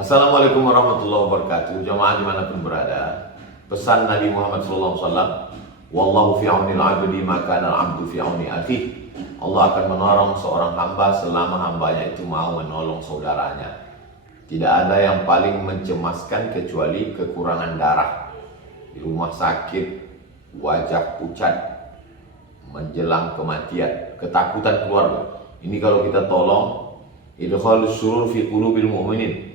Assalamualaikum warahmatullahi wabarakatuh. Jamaah dimanapun berada, pesan Nabi Muhammad SAW, wallahu fi auni al-abdi ma kana al-abdu fi auni akhihi. Allah akan menolong seorang hamba selama hambanya itu mau menolong saudaranya. Tidak ada yang paling mencemaskan kecuali kekurangan darah di rumah sakit, wajah pucat menjelang kematian, ketakutan keluarga. Ini kalau kita tolong, idkhalus surur fi qulubil mu'minin,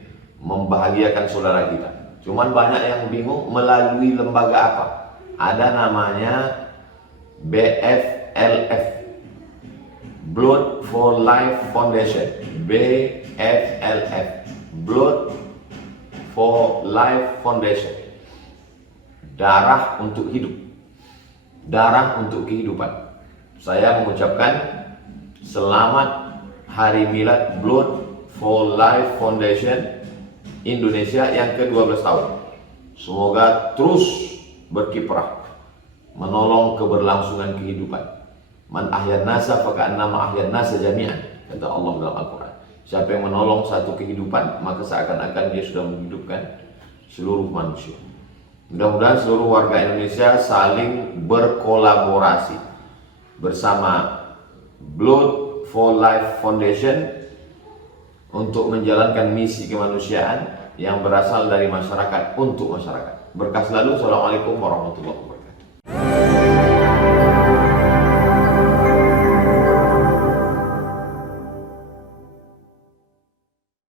membahagiakan saudara kita. Cuman banyak yang bingung melalui lembaga apa. Ada namanya BFLF, Blood for Life Foundation. BFLF, Blood for Life Foundation. Darah untuk hidup, darah untuk kehidupan. Saya mengucapkan selamat Hari Milad Blood for Life Foundation Indonesia yang ke-12 tahun. Semoga terus berkiprah menolong keberlangsungan kehidupan. Man ahyan nasa faka'annama ahyan nasa jami'an, kata Allah dalam Al-Quran. Siapa yang menolong satu kehidupan, maka seakan-akan dia sudah menghidupkan seluruh manusia. Mudah-mudahan seluruh warga Indonesia saling berkolaborasi bersama Blood for Life Foundation untuk menjalankan misi kemanusiaan yang berasal dari masyarakat untuk masyarakat. Berkah selalu. Assalamualaikum warahmatullahi wabarakatuh.